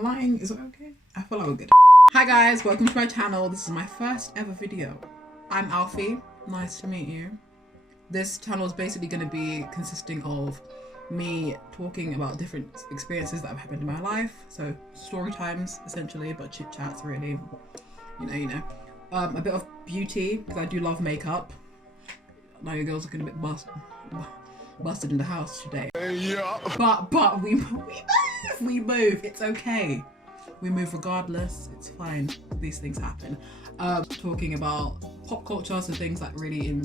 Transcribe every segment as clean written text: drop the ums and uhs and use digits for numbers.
Lying, is it okay? I feel like we're good. Hi guys, welcome to my channel. This is my first ever video. I'm Alfie, nice to meet you. This channel is basically going to be consisting of me talking about different experiences that have happened in my life. So story times essentially, but chit chats really, you know. A bit of beauty, because I do love makeup. Now your girl's looking a bit busted in the house today. Yeah. But we move. It's okay. We move regardless. It's fine. These things happen. Talking about pop culture, so things that really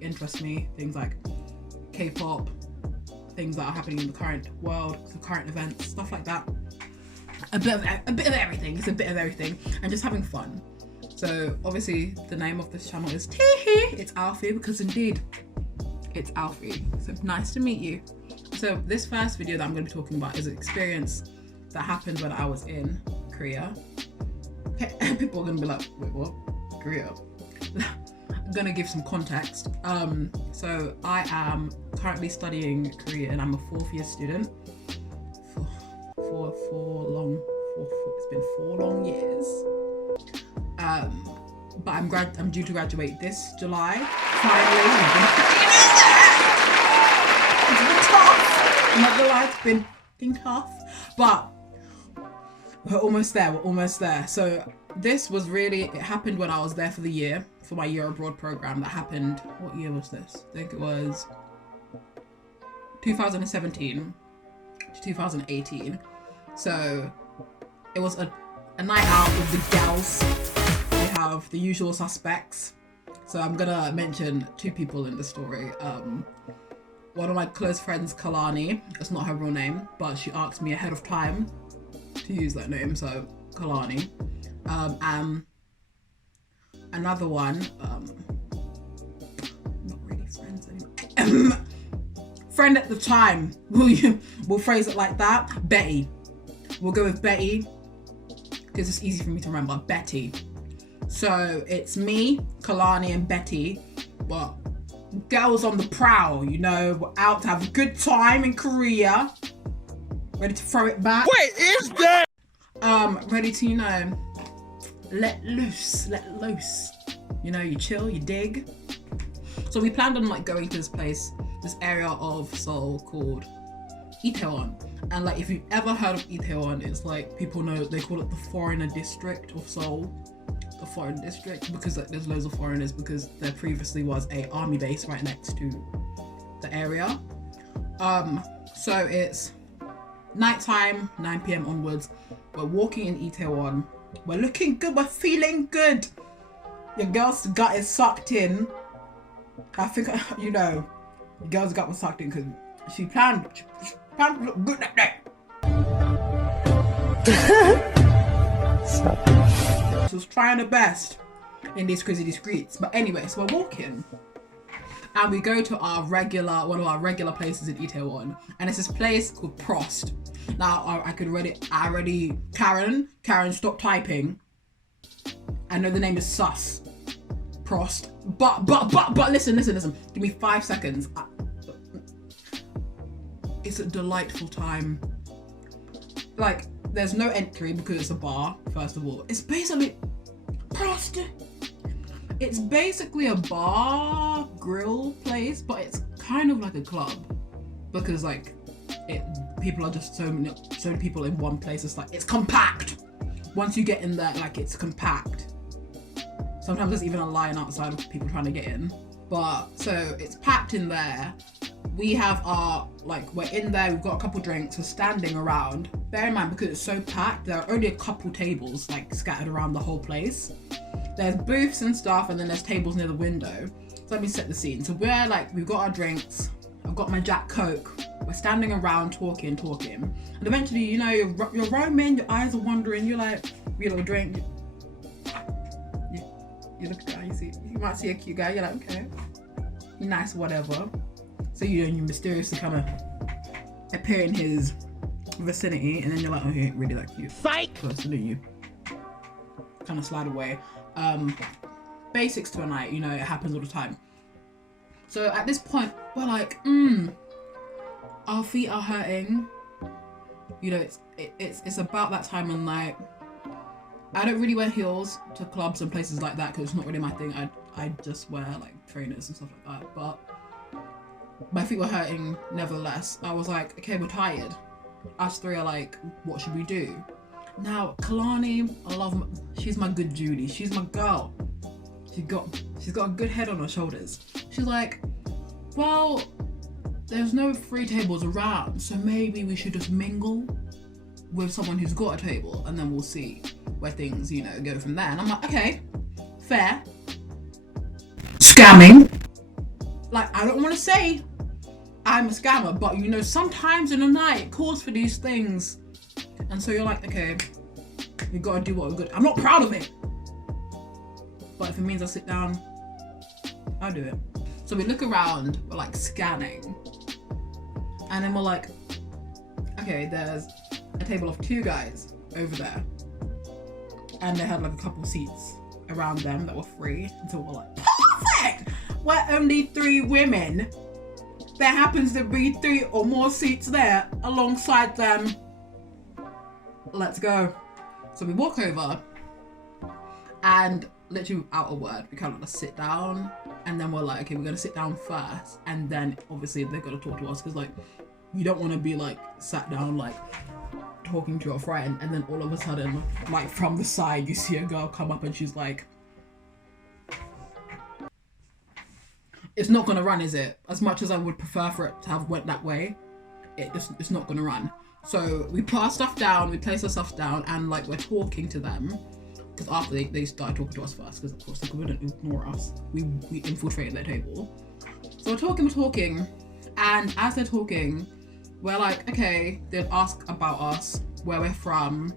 interest me. Things like K-pop, things that are happening in the current world, the current events, stuff like that. A bit of everything. It's a bit of everything, and just having fun. So obviously the name of this channel is Teehee. It's Alfie because indeed it's Alfie. So nice to meet you. So this first video that I'm going to be talking about is an experience that happened when I was in Korea. People are going to be like, wait, what? Korea? I'm going to give some context. So I am currently studying Korean. I'm a 4th year student. It's been 4 long years. But I'm due to graduate this July. Finally, it's been tough. I'm not gonna lie, it's been tough, but we're almost there. So this was it happened when I was there for the year, for my year abroad program that happened. What year was this? I think it was 2017 to 2018. So it was a night out with the gals. We have the usual suspects. So I'm gonna mention 2 people in the story. One of my close friends, Kalani. It's not her real name, but she asked me ahead of time to use that name, so Kalani. And another one, not really friends anymore. Friend at the time. We'll phrase it like that. Betty. We'll go with Betty because it's easy for me to remember. Betty. So it's me, Kalani, and Betty, but girls on the prowl, you know, we're out to have a good time in Korea. Ready to throw it back. Wait, is that? Ready to, you know, let loose. You know, you chill, you dig. So we planned on going to this place, this area of Seoul called Itaewon. And if you've ever heard of Itaewon, it's people know, they call it the foreigner district of Seoul. The foreign district, because there's loads of foreigners, because there previously was a army base right next to the area. So it's nighttime, 9 p.m. onwards. We're walking in Itaewon. We're looking good. We're feeling good. Your girl's gut is sucked in. I think you know, your girl's gut was sucked in because she planned to look good that day. She was trying her best in these crazy streets. But anyway, so we're walking and we go to one of our regular places in Itaewon, and it's this place called Prost. Now Karen, stop typing. I know the name is sus. Prost. But listen. Give me 5 seconds. It's a delightful time. There's no entry because it's a bar, first of all. It's basically Prost. It's basically a bar grill place, but it's kind of like a club because people are just so many people in one place. It's compact. Once you get in there, it's compact. Sometimes there's even a line outside of people trying to get in. But so it's packed in there. We have we're in there, we've got a couple drinks, we're standing around. Bear in mind, because it's so packed, there are only a couple tables scattered around the whole place. There's booths and stuff, and then there's tables near the window. So let me set the scene. So we've got our drinks, I've got my Jack Coke, we're standing around talking. And eventually, you know, you're roaming, your eyes are wandering, you're you little drink. You look down, you might see a cute guy, you're like, okay, you're nice, whatever. So you mysteriously kind of appear in his vicinity, and then you're like, oh, he ain't really that cute. Psych! So you kind of slide away. Basics to a night, you know, it happens all the time. So at this point, we're like, our feet are hurting. You know, it's about that time of night. I don't really wear heels to clubs and places like that because it's not really my thing. I just wear like trainers and stuff like that. But my feet were hurting nevertheless. I was like, okay, we're tired. Us three are like, what should we do? Now, Kalani, she's my good Judy. She's my girl. She's got a good head on her shoulders. She's like, well, there's no free tables around, so maybe we should just mingle with someone who's got a table, and then we'll see where things, you know, go from there. And I'm like, okay, fair. Scamming. Like, I don't want to say I'm a scammer, but you know, sometimes in the night it calls for these things. And so you're like, okay, we gotta do what we're good. I'm not proud of it, but if it means I sit down, I'll do it. So we look around, we're like scanning, and then we're like, okay, there's a table of 2 guys over there, and they had like a couple seats around them that were free. And so we're like, perfect! We're only 3 women. There happens to be 3 or more seats there alongside them. Let's go. So we walk over, and literally without a word, we kind of just sit down, and then we're like, okay, we're gonna sit down first, and then obviously they're gonna talk to us, because like, you don't want to be like sat down like talking to your friend, and then all of a sudden, like from the side, you see a girl come up and she's like, it's not gonna run, is it? As much as I would prefer for it to have went that way, it's not gonna run. So we put our stuff down, we place our stuff down, and like we're talking to them, because after they started talking to us first, because of course they couldn't ignore us. We infiltrated their table. So we're talking, and as they're talking, we're like, okay, they'll ask about us, where we're from.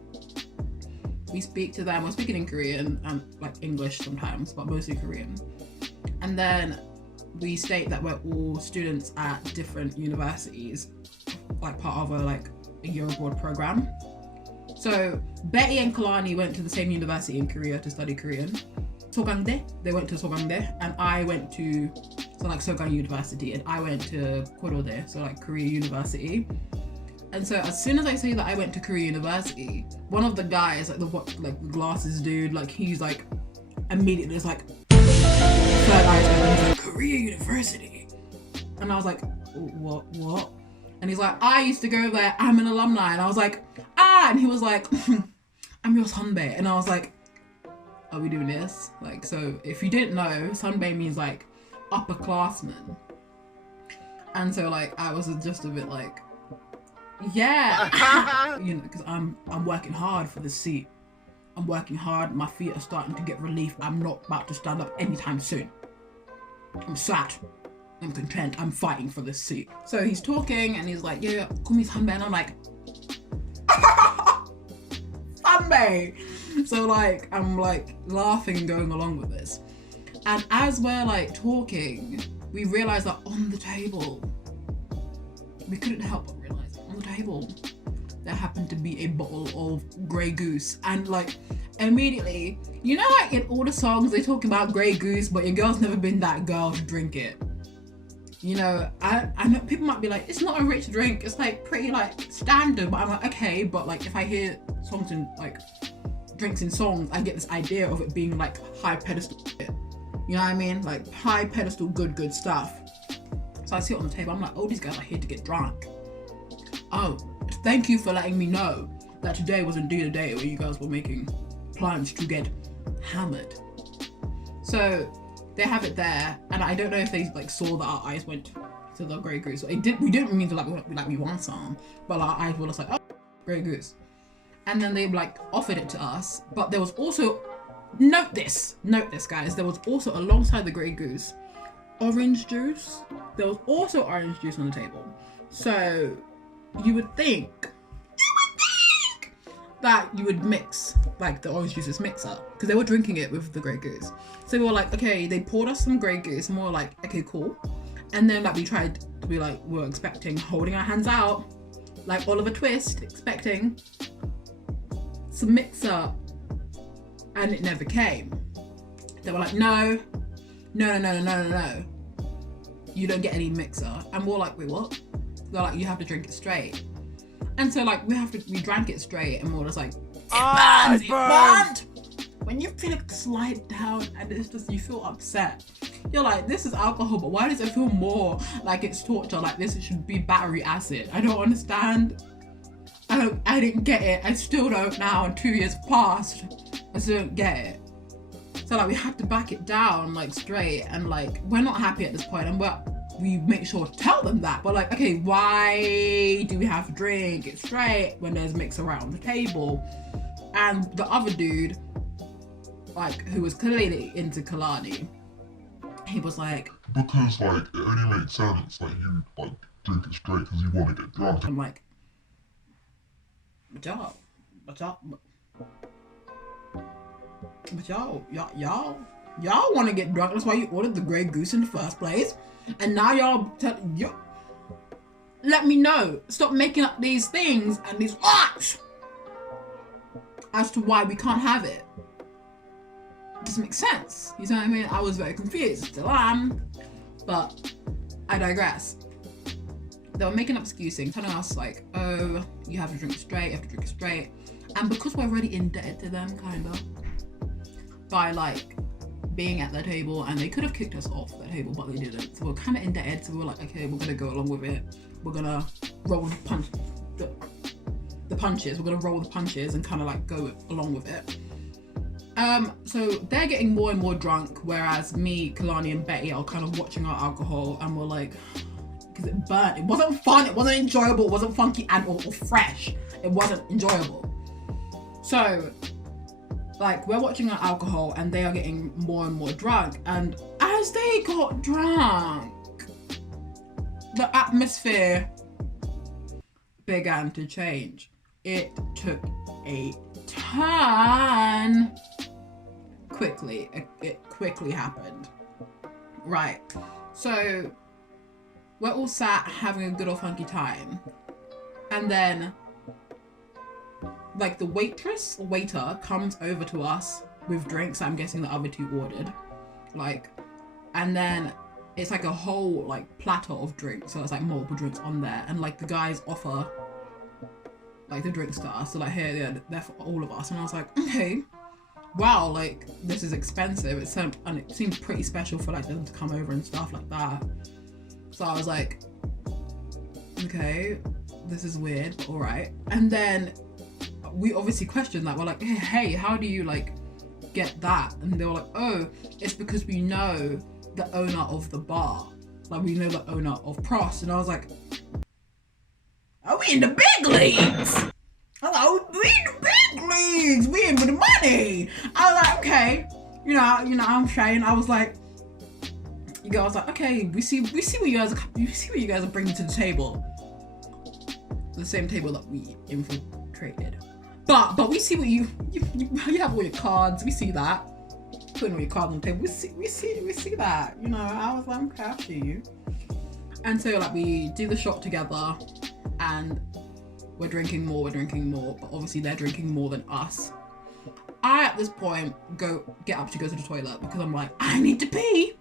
We speak to them, we're speaking in Korean and like English sometimes, but mostly Korean. And then we state that we're all students at different universities, like part of a year abroad program. So Betty and Kalani went to the same university in Korea to study Korean. Sogangdae, they went to Sogangdae, and I went to Sogang University, and I went to Korode, so like Korea University. And so as soon as I say that I went to Korea University, one of the guys, like the glasses dude, like he's like immediately just like third eyes open, he's like, Korea University. And I was like, what? And he's like, I used to go there, I'm an alumni. And I was like, and he was like, I'm your sunbae. And I was like, are we doing this? Like, so if you didn't know, sunbae means like upperclassmen. And so like, I was just a bit like, yeah, you know, because I'm working hard for this seat. I'm working hard, my feet are starting to get relief. I'm not about to stand up anytime soon. I'm sat. I'm content. I'm fighting for this seat. So he's talking and he's like, yeah, call me Sanbae. And I'm like, Sanbae. So like, I'm like laughing and going along with this. And as we're like talking, we realize that on the table, we couldn't help but realize on the table, there happened to be a bottle of Grey Goose. And like, immediately, you know, like in all the songs, they talk about Grey Goose, but your girl's never been that girl to drink it. You know, I know people might be like, it's not a rich drink, it's like pretty like standard, but I'm like, okay, but like if I hear songs in like drinks in songs, I get this idea of it being like high pedestal shit. You know what I mean? Like high pedestal good stuff. So I see it on the table, I'm like, oh, these guys are here to get drunk. Oh, thank you for letting me know that today was indeed a day where you guys were making plans to get hammered. So they have it there, and I don't know if they like saw that our eyes went to the Grey Goose. We didn't mean to like we want some, but our eyes were just like, oh, Grey Goose. And then they like offered it to us, but there was also, note this guys, there was also alongside the Grey Goose, orange juice. There was also orange juice on the table. So you would think that you would mix like the orange juices mixer, because they were drinking it with the Grey Goose. So we were like, okay, they poured us some Grey Goose and we were like, okay, cool. And then like we tried to be like, we were expecting, holding our hands out like Oliver Twist, expecting some mixer, and it never came. They were like, no, you don't get any mixer. And we're like, wait, what? They're like, you have to drink it straight. And And so like we drank it straight and we're just like, it burns. When you feel it slide down and it's just, you feel upset. You're like, this is alcohol, but why does it feel more like it's torture? Like this should be battery acid. I don't understand. I didn't get it. I still don't now, and 2 years passed. I still don't get it. So like we had to back it down like straight, and like we're not happy at this point, and we make sure to tell them that. But like, okay, why do we have to drink it straight when there's mix around the table? And the other dude, like, who was clearly into Kalani, he was like, because like it only makes sense that you like drink it straight because you want to get drunk. I'm like, but y'all want to get drunk. That's why you ordered the Grey Goose in the first place. And now y'all let me know. Stop making up these things and these arts as to why we can't have it. It doesn't make sense. You know what I mean? I was very confused. Still am. But I digress. They were making up excuses, telling us like, oh, you have to drink straight, And because we're already indebted to them, kind of, by like being at their table, and they could have kicked us off their table, but they didn't. So we're kind of indebted, so we're like, okay, we're gonna go along with it. We're gonna roll the punches. We're gonna roll the punches and kind of like go along with it. So they're getting more and more drunk, whereas me, Kalani, and Betty are kind of watching our alcohol, and we're like, because it burnt. It wasn't fun. It wasn't enjoyable. It wasn't funky and or fresh. It wasn't enjoyable. So, like, we're watching our alcohol, and they are getting more and more drunk. And as they got drunk, the atmosphere began to change. It took a turn quickly. It quickly happened. Right. So we're all sat having a good old funky time, and then like the waiter comes over to us with drinks. I'm guessing the other two ordered, like, and then it's like a whole like platter of drinks, so it's like multiple drinks on there, and like the guys offer like the drinks to us, so like, here, they're for all of us. And I was like, okay, wow, like this is expensive. It seemed pretty special for like them to come over and stuff like that. So I was like, okay, this is weird, but all right. And then we obviously questioned that. We're like, hey, how do you like get that? And they were like, oh, it's because we know the owner of the bar. Like, we know the owner of Prost. And I was like, are we in the big leagues? I was like, we in the big leagues. We in for the money. I was like, okay, you know, I'm saying. I was like, you guys like, okay, we see what you guys are bringing to the table. The same table that we infiltrated. But we see what you have all your cards. We see that. Putting all your cards on the table. We see that. You know, I was like, okay, I'll show you. And so like we do the shot together, and we're drinking more, but obviously they're drinking more than us. I at this point get up to go to the toilet because I'm like, I need to pee.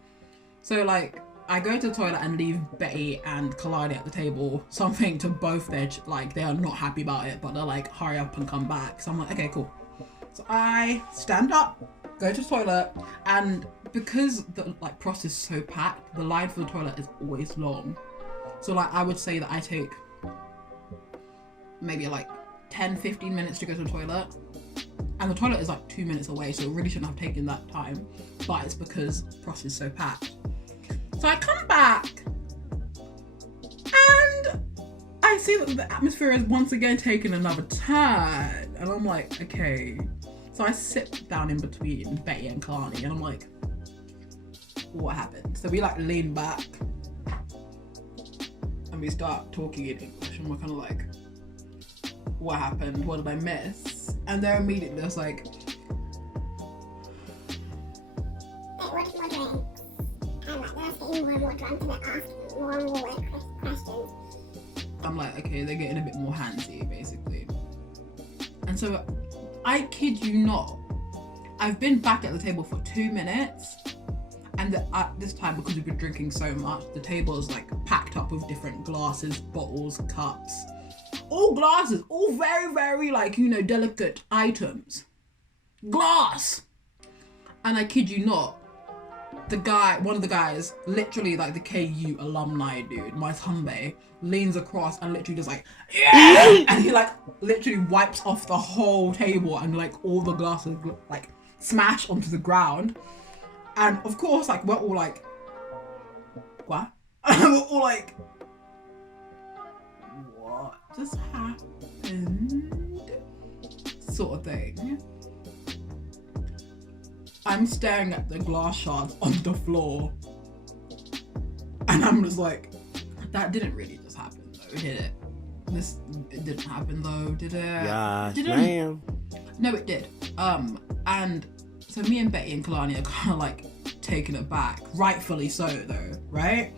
So like I go to the toilet and leave Betty and Kalani at the table, something to both their, like, they are not happy about it, but they're like, hurry up and come back. So I'm like, okay, cool. So I stand up, go to the toilet, and because the like Prost is so packed, the line for the toilet is always long. So like I would say that I take maybe like 10-15 minutes to go to the toilet, and the toilet is like 2 minutes away, so it really shouldn't have taken that time, but it's because Prost is so packed. So I come back and I see that the atmosphere has once again taken another turn, and I'm like, okay. So I sit down in between Betty and Kalani, and I'm like, what happened? So we like lean back and we start talking in English, and we're kind of like, what happened? What did I miss? And they're immediately just like, what's my drink? And like they're getting more and more drunk, and they're asking more and more questions. I'm like, okay, they're getting a bit more handsy, basically. And so, I kid you not, I've been back at the table for 2 minutes, and at this time, because we've been drinking so much, the table is like packed up with different glasses, bottles, cups, all glasses, all very, very like, you know, delicate items. Glass. And I kid you not, one of the guys, literally like the KU alumni dude, my Sunday, leans across and literally just like, yeah! And he like literally wipes off the whole table and like all the glasses like smash onto the ground. And of course, like we're all like, what? We're all like, what just happened? Sort of thing. I'm staring at the glass shards on the floor and I'm just like, that didn't really just happen though, did it? It didn't happen though, did it? Yes, ma'am. No, it did. And so me and Betty and Kalani are kind of like taken aback, rightfully so though, right?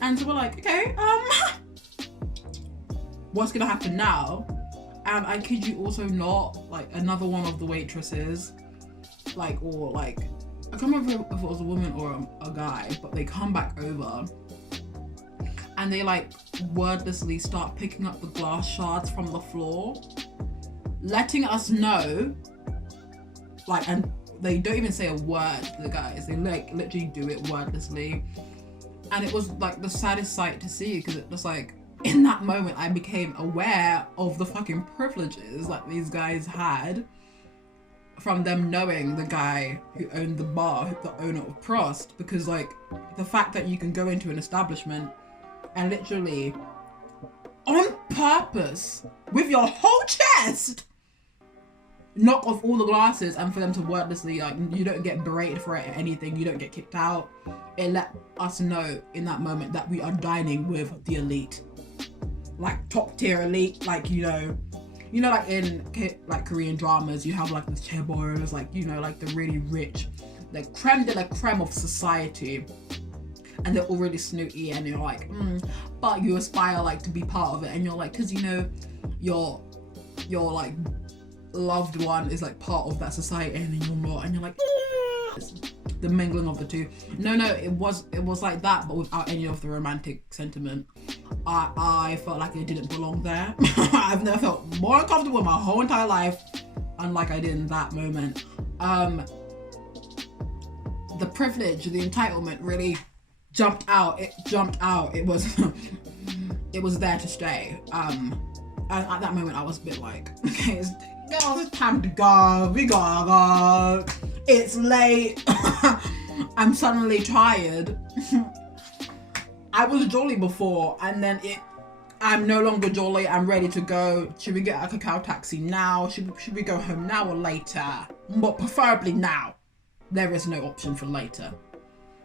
And so we're like, okay, what's gonna happen now? And I kid you also not, like another one of the waitresses, like, or like, I can't remember if it was a woman or a guy, but they come back over and they like wordlessly start picking up the glass shards from the floor, letting us know, like, and they don't even say a word to the guys, they like literally do it wordlessly. And it was like the saddest sight to see, because it was like, in that moment I became aware of the fucking privileges that these guys had from them knowing the guy who owned the bar, the owner of Prost, because like the fact that you can go into an establishment and literally on purpose with your whole chest knock off all the glasses, and for them to wordlessly, like, you don't get berated for it or anything, you don't get kicked out. It let us know in that moment that we are dining with the elite, like top tier elite, like, you know like in like Korean dramas you have like the chaebols, like, you know, like the really rich, the creme de la creme of society, and they're all really snooty, and you're like, but you aspire like to be part of it, and you're like, because you know your like loved one is like part of that society and then you're not, and you're like, the mingling of the two. No, it was like that, but without any of the romantic sentiment. I felt like I didn't belong there. I've never felt more uncomfortable in my whole entire life, unlike I did in that moment. The privilege, the entitlement really jumped out. It was it was there to stay. And at that moment I was a bit like, okay, it's time to go. We gotta go. It's late. I'm suddenly tired. I was jolly before, and then I'm no longer jolly. I'm ready to go. Should we get a cacao taxi now? Should we go home now or later? But preferably now. There is no option for later,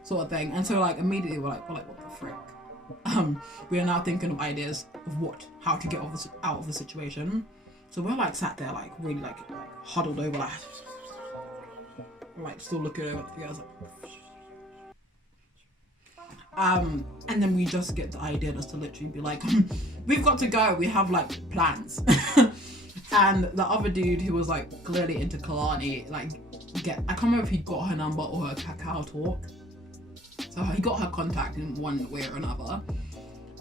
sort of thing. And so like immediately we're like, what the frick? We are now thinking of ideas of how to get out of the situation. So we're like sat there like really like huddled over, like still looking over at the girls. And then we just get the idea just to literally be like, we've got to go, we have like plans. And the other dude who was like clearly into Kalani, like I can't remember if he got her number or her Kakao talk. So he got her contact in one way or another.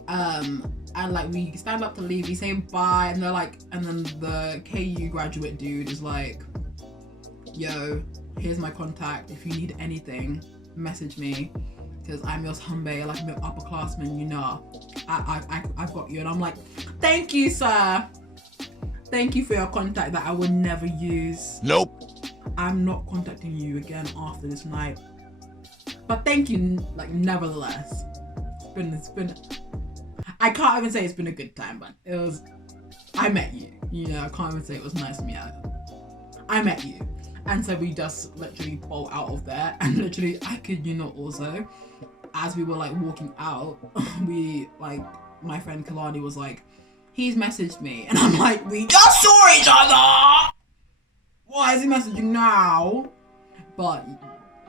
And like we stand up to leave, we say bye, and they're like, and then the KU graduate dude is like, yo, here's my contact, if you need anything, message me, because I'm your Sunday, like I'm your upperclassman, you know, I've got you. And I'm like, thank you, sir. Thank you for your contact that I would never use. Nope. I'm not contacting you again after this night. But thank you, like, nevertheless. It's been, I can't even say it's been a good time, but it was, I met you. You know, I can't even say it was nice to meet you. I met you. And so we just literally bolt out of there, and literally, I kid you not, also, as we were like walking out, we like, my friend Kalani was like, he's messaged me, and I'm like, we just saw each other! Why is he messaging now? But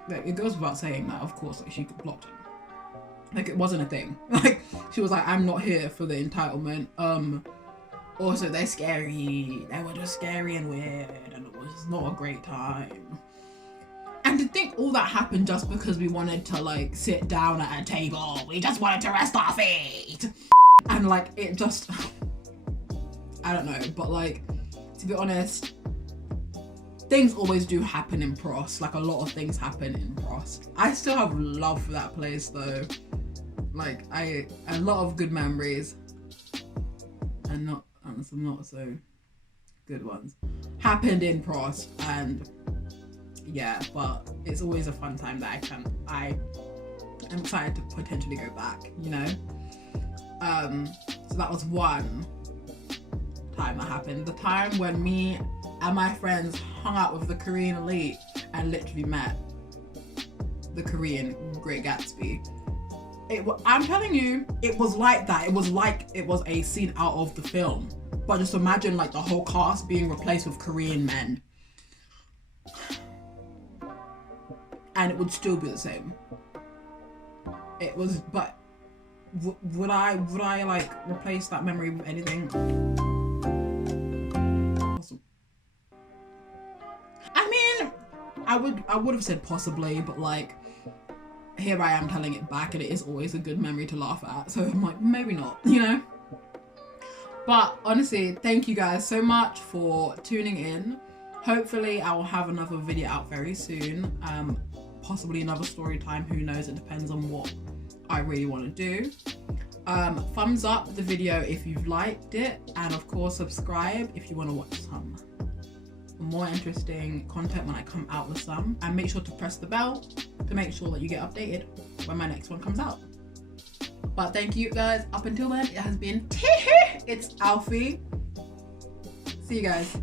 like, it goes without saying that, of course, like, she blocked him. Like, it wasn't a thing. Like, she was like, I'm not here for the entitlement. Also, they're scary. They were just scary and weird, and it was not a great time. And to think all that happened just because we wanted to like sit down at a table. We just wanted to rest our feet. And like, it just, I don't know, but like, to be honest, things always do happen in Prost. Like, a lot of things happen in Prost. I still have love for that place though. Like, a lot of good memories and some not so good ones happened in Prost, and yeah, but it's always a fun time that I am excited to potentially go back, you know. So that was one time that happened. The time when me and my friends hung out with the Korean elite and literally met the Korean Great Gatsby. I'm telling you, it was like that. It was like it was a scene out of the film. But just imagine like the whole cast being replaced with Korean men. And it would still be the same. It was, but would I like replace that memory with anything? Awesome. I mean, I would have said possibly, but like, here I am telling it back, and it is always a good memory to laugh at. So I'm like, maybe not, you know? But honestly, thank you guys so much for tuning in. Hopefully I will have another video out very soon. Possibly another story time, who knows? It depends on what I really want to do. Thumbs up the video if you've liked it, and of course subscribe if you want to watch some more interesting content when I come out with some, and make sure to press the bell to make sure that you get updated when my next one comes out. But thank you guys. Up until then, it has been it's Alfie. See you guys.